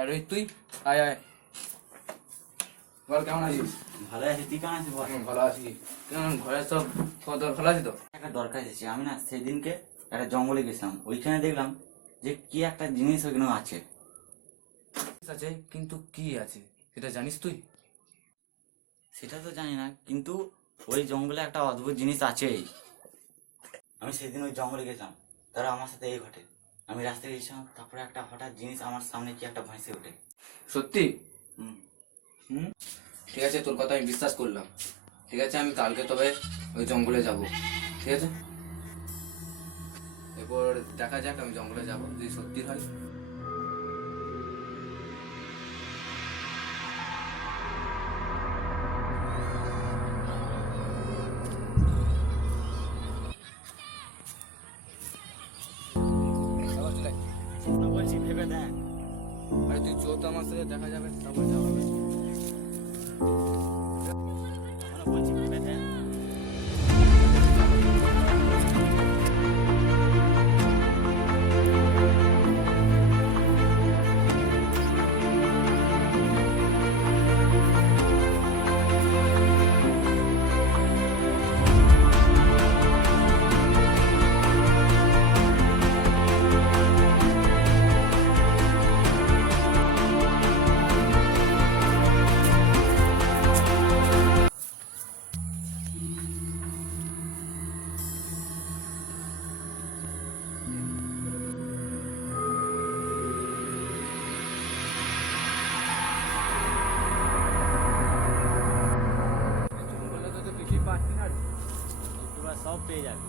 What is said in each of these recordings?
আরে তুই আয় আয় বল কেমন আছিস? ভালো আছি, তুই কেমন আছিস বল? ভালো আছি। কেমন ঘরে সব খবর ভালো আছে তো? একটা দরকার এসেছে, আমি না সেদিনকে একটা জঙ্গলে গেছিলাম, ওইখানে দেখলাম যে কি একটা জিনিস ওইখানে আছে। আছে কিন্তু কি আছে সেটা জানিস তুই? সেটা তো জানি না, কিন্তু ওই জঙ্গলে একটা অদ্ভুত জিনিস আছেই। আমি সেদিন ওই জঙ্গলে গেছিলাম, তারা আমার সাথে এই ঘটে। আমি রাস্তায় গেছিলাম, তারপরে একটা হঠাৎ জিনিস আমার সামনে কি একটা ভেসে ওঠে। সত্যি? হুম। হুম, ঠিক আছে, তোর কথা আমি বিশ্বাস করলাম। ঠিক আছে, আমি কালকে তবে ওই জঙ্গলে যাব। ঠিক আছে, এরপর দেখা যাক, আমি জঙ্গলে যাব যদি সত্যি হয়। বলছি ভেবে দেখ। আরে তুই চো তো আমার সাথে, দেখা যাবে, তারপর যাওয়া হবে। বলছি ভেবে দেখ। জঙ্গলে তো কিছুই পাচ্ছি না রে। একটু বার সব পেয়ে যাবি,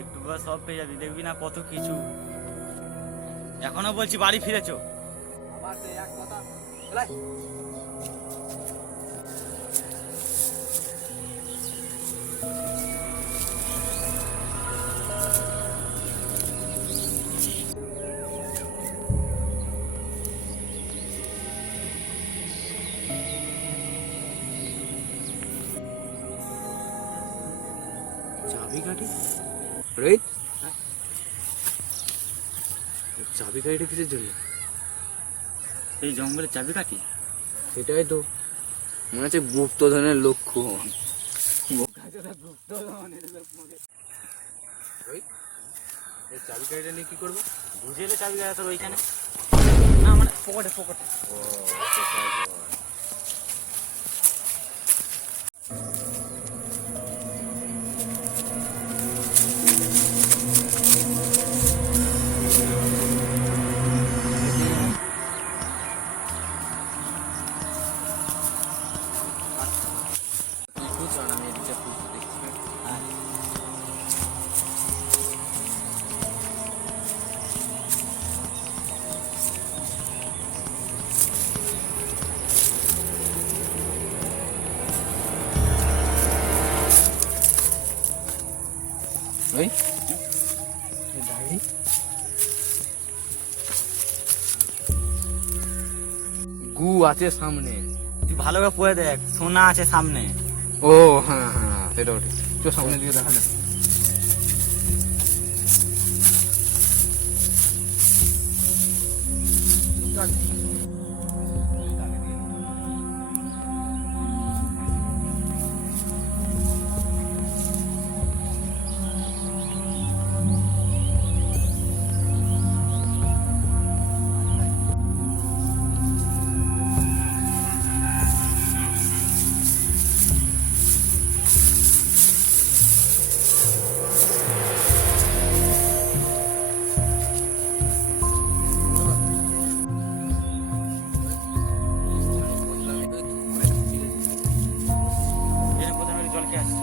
একটু বার সব পেয়ে যাবি, দেখবি না কত কিছু। এখনো বলছি বাড়ি ফিরেছো? আবার সেই এক কথা, চলাই। চাবিকাঠি? রোহিত, চাবিকাঠিটা কিসের জন্য? এই জঙ্গলে চাবি কাটি? সেটাই তো মনে হচ্ছে গুপ্তধনের লক্ষণ। এই চাবিকাঠিটা নিয়ে কি করবো? বুঝে এলে চাবি কাটা তোর ওইখানে, না মানে পকেটে পকেটে। তুই খুঁজ, আর আমি এদিকটা খুঁজতে দেখছি। হ্যাঁ। ওই ডায়েরি, গু আছে সামনে। তুই ভালো করে পড়ে দেখ, সোনা আছে সামনে। ও হ্যাঁ হ্যাঁ, সেটাও ঠিক। চল সামনের দিকে দেখা যাক। এখানে প্রথমে একটু জল খেয়ে আসছি।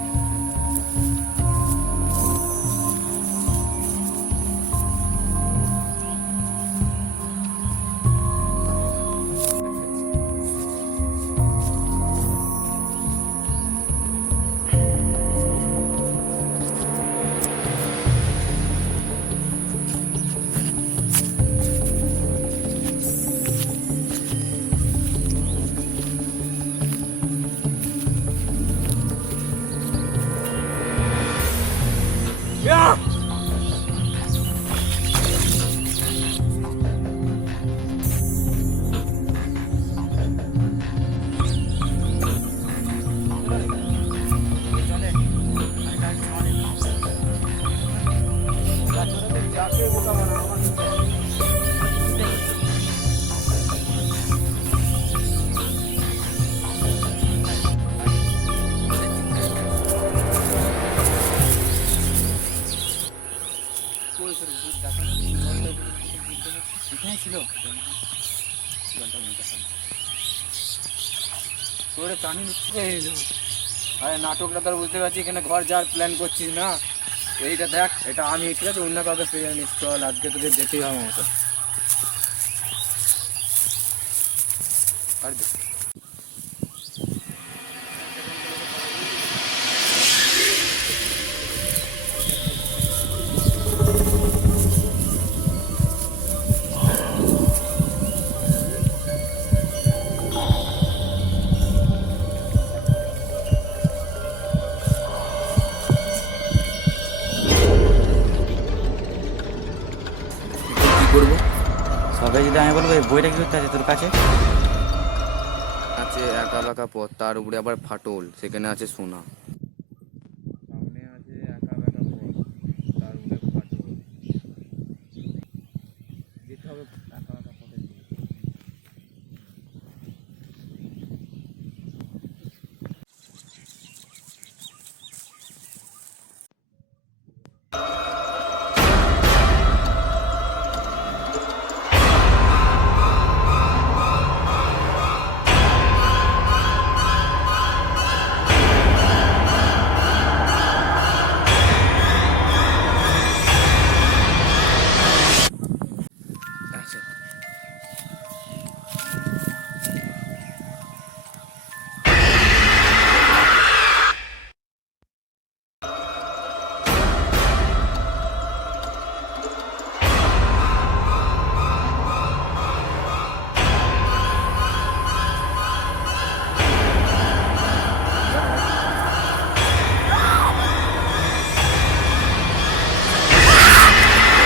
জানি আরে নাটকটা তো আর বুঝতে পারছি, এখানে ঘর যাওয়ার প্ল্যান করছিস না, এইটা দেখ, এটা আমি ঠিক আছে অন্য কাউকে ফিরে নিস, চল আজকে তোকে যেতেই হবে আমার সাথে। আর দেখ। কি করবো? সবাই যদি আমি বলবো এই বইটা কি করতে আছে তোর কাছে? আছে একা বেঁকা পথ, তার উপরে আবার ফাটল, সেখানে আছে সোনা।